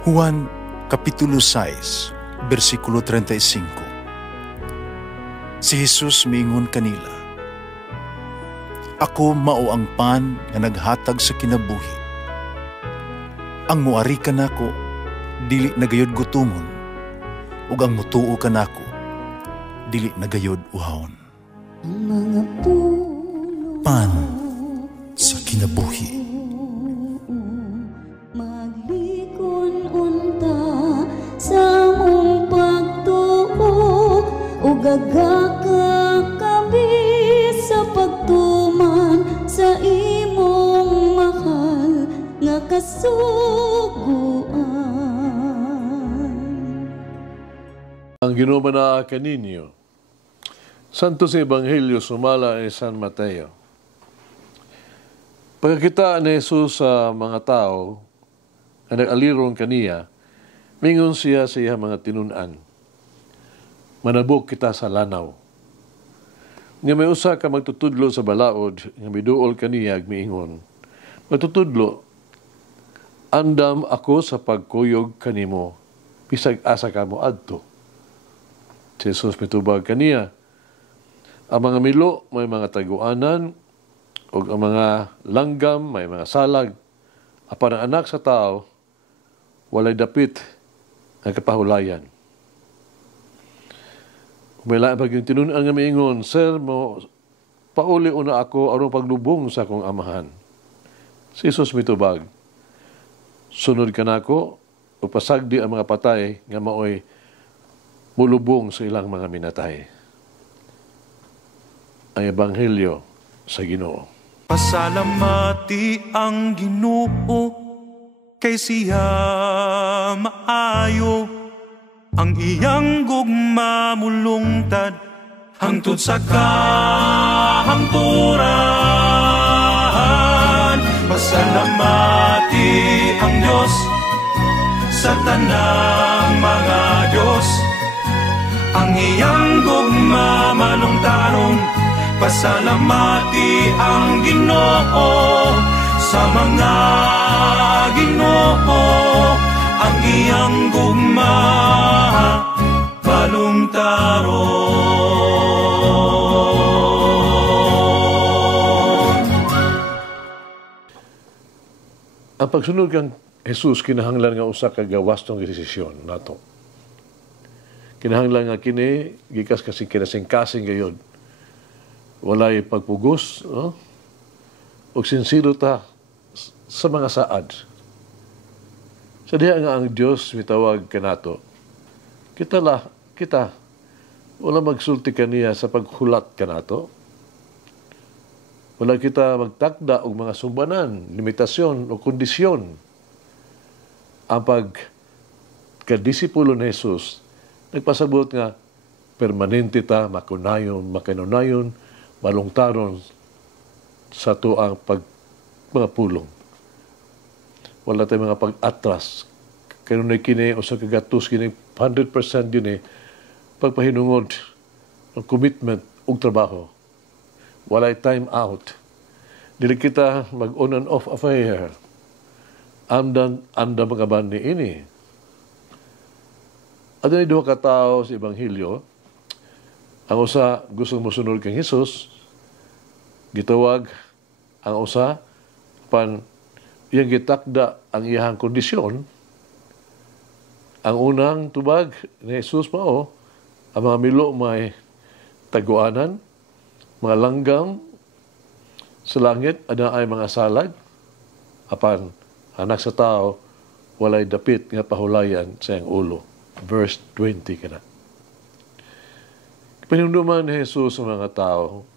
Juan Kapitulo 6, versikulo 35. Si Jesus miingon kanila, "Ako mao ang pan nga naghatag sa kinabuhi. Ang muari kanako dili nagayod gutomon, ug ang mutuo kanako dili nagayod uhawon." Pan sa kinabuhi. Gagakakabi sa pagtuman sa imong mahal nga kasuguan. Ang ginumana kaninyo, Santo sa Ebanghelyo sumala ni San Mateo. Pagkakita ni Jesus sa mga tao na nag-alirong kaniya, mingon siya sa iya mga tinunan, "Manabok kita sa lanaw." Nga may usa ka magtutudlo sa balaod, nga miduol kaniyag miingon, "Magtutudlo, andam ako sa pagkuyog kanimo, bisag asa ka mo adto." Si Jesus mitubag kaniya, "Ang mga milo may mga taguanan, ug ang mga langgam may mga salag, apan ang anak sa tao, walay dapit ang kapahulayan." May lain pag yung tinunan nga miingon, "Sir, mo pauli una ako aron paglubong sa akong amahan." Si Jesus mitubag, "Sunod ka nako o pasagdi ang mga patay nga maoy mulubong sa ilang mga minatay." Ang Ebanghelyo sa Ginoo. Pasalamati ang Ginoo kay siya maayo. Ang iyang gugma mulungtad hangtod sa kahangturan. Pasalamati ang Diyos sa tanang mga Diyos. Ang iyang gugma malungtaron. Pasalamati ang Ginoo sa mga Ginoo. Ang iyang gugma balungtaron. Ang pagsunod kang Jesus kinahanglan nga usa ka gawas tong desisyon nato. Kinahanglan nga kini gikas kasi kinasing-kasing gayud. Walay pagpugos, no? Ug sinsiro ta sa mga saad. Sa diha nga ang Dios mitawag kanato. Kita wala magsulti kaniya sa paghulat kanato. Wala kita magtakda og mga sumbanan, limitasyon o kondisyon. Ang pagkadisipulo ni Jesus nagpasabot nga permanente ta makanunayon, malungtaron sa tuang mga pulong. Wala tayong mga pag-atras. Kaya nung kini o sa kagatos kini 100% yun pagpahinungod ng commitment o trabaho. Wala time out. Dili kita mag-on and off affair. Anda mga bani ini. At ni duha ka tao sa Ebanghelyo, ang usa gusto mo sunod kang Jesus, gitawag ang usa pan iyang gitakda ang iyahang kondisyon. Ang unang tubag ni Jesus mao, ang mga milo may taguanan, mga langgam sa langit, ada ay mga salag, apan anak sa tao, walay dapit nga pahulayan sa iyang ulo. Verse 20 kana. Pinunduman ni Jesus sa mga tao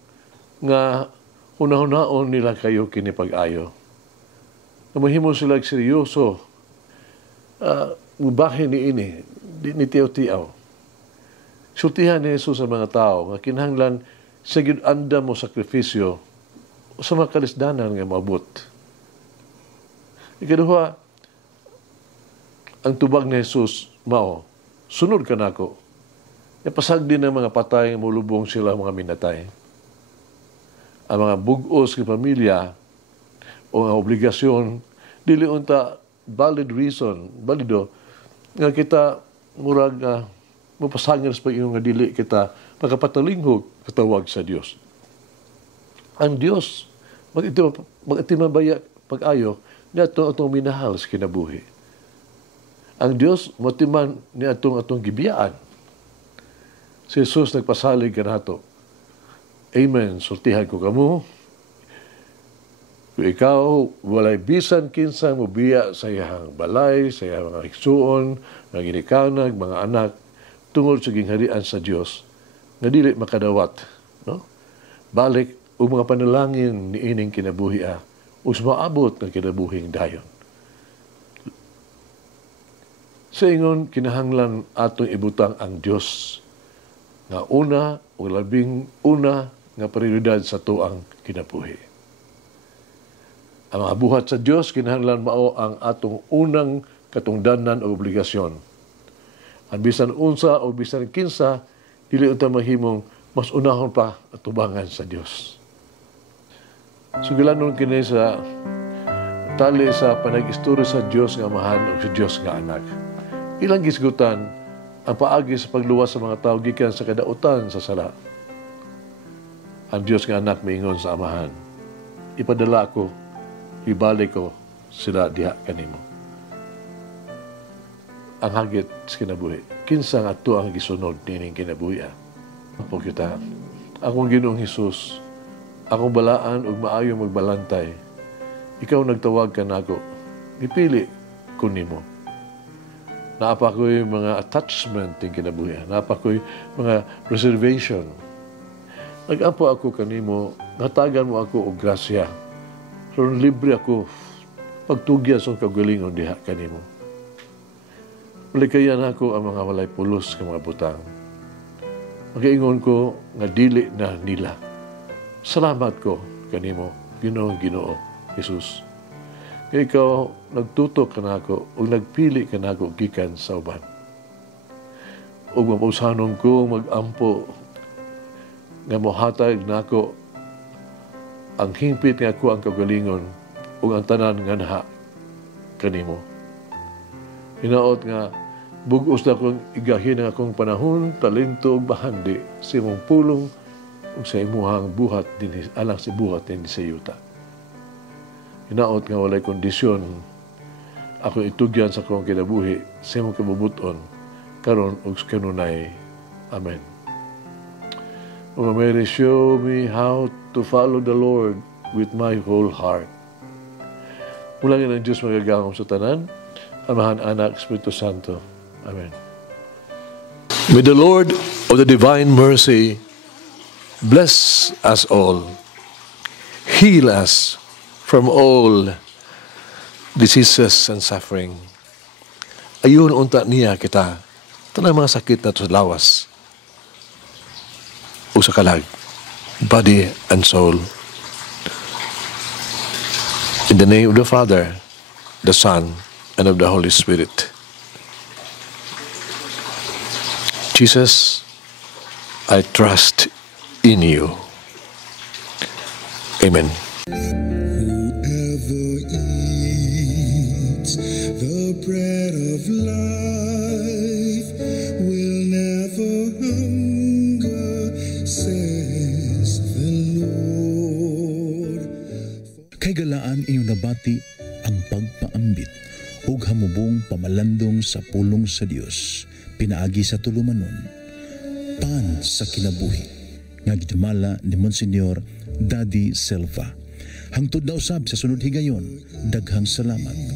nga una-unaon nila kayo kini pag-ayo. Namahimo sila seryoso. Mubahin ni ini, ni tiyaw-tiyaw. Sultihan ni Jesus sa mga tao nga kinahanglan sa anda mo sakripisyo sa mga kalisdanan nga maabot. Ikaduha, ang tubag ni Jesus mao, sunod ka nako. Napasag din ng mga patay nga mulubong sila mga minatay. Ang mga bugos ng pamilya o ang obligasyon, dili unta valid reason, valido, nga kita murag mapasangin sa pag-iong nga dili kita makapatalingog katawag sa Dios. Ang Dios, mag-itimabaya pag-ayo, niya atong minahal sa kinabuhi. Ang Dios, matiman niya atong gibiyaan. Si Jesus nagpasalig ka nato. Amen. Sultihan ko kamo. Kung ikaw, walay bisan kinsa mo biya sa iyang balay, sa iyang mga higsuon, mga ginikanag, mga anak, tungod sa gingharian sa Dios, nga dili makadawat. No? Balik, o mga panalangin ni ining kinabuhi o maabot ng kinabuhing dayon. Sa ingon, kinahanglan atong ibutang ang Dios nga una o labing una nga prioridad sa tuang kinabuhi. Ang mga buhat sa Dios kinahanglan mao ang atong unang katungdanan o obligasyon. Ang bisan unsa o bisan kinsa dili unta mahimong mas unahon pa atubangan sa Dios. Sugilanon kini sa tali sa panag-istorya sa Dios nga amahan o sa Dios nga anak. Ilang gisgutan ang paagi sa pagluwas sa mga tao gikan sa kadautan sa sala. Ang Dios nga anak miingon sa amahan, ipadala ko, ibalik ko sila diha kanimo. Ang hagit sa kinabuhi, kinsa nga ato ang gisunod nining kinabuhi. Apo kita, akong Ginoong Hesus, akong balaan ug maayo magbalantay. Ikaw nagtawag ka nako, ipili ko nimo. Naapa ko'y mga attachment ng kinabuhi. Naapa ko'y mga reservation. Nag-apo ako kanimo, ngatagan mo ako og grasya. So libre ako pagtugya sa kagalingon diha kanimo. Malikayan ako ang mga walay pulos ka mga butang. Mag-iingon ko nga dili na nila. Salamat ko kanimo, Ginoo, Jesus. Kaya ikaw nagtutok ka na ako o nagpili ka na ako gikan sa uban. O mapausanon ko mag-ampo nga mohatag na ako ang hingpit nga ako ang kagalingon o ang tanan nga naha kanimo. Hinaot nga bugos na akong igahin ang akong panahon, talento o bahandi sa imong pulong o sa imuhang buhat din alang si buhat din sa yuta. Hinaot nga walay kondisyon ako itugyan sa akong kinabuhi sa imong kabubuton karon ug kanunay. Amen. O Mary, show me how to follow the Lord with my whole heart. Mulangin ang Diyos magagahom sa tanan, Amahan, Anak, Espiritu Santo. Amen. May the Lord of the divine mercy bless us all, heal us from all diseases and suffering. Ayun unta niya kita, tanang mga sakit na to lawas o sa kalag, body and soul. In the name of the Father, the Son, and of the Holy Spirit. Jesus, I trust in you. Amen. Whoever eats the bread of life will never hunger, says the Lord. Kay galaan inyong nabati ang pagpaambit ug hamubong pamalandong sa pulong sa Dios, pinaagi sa tulumanon, pan sa kinabuhi, nga gidumala ni Monsignor Daddy Silva. Hangtod na usab sa sunod higayon, daghang salamat.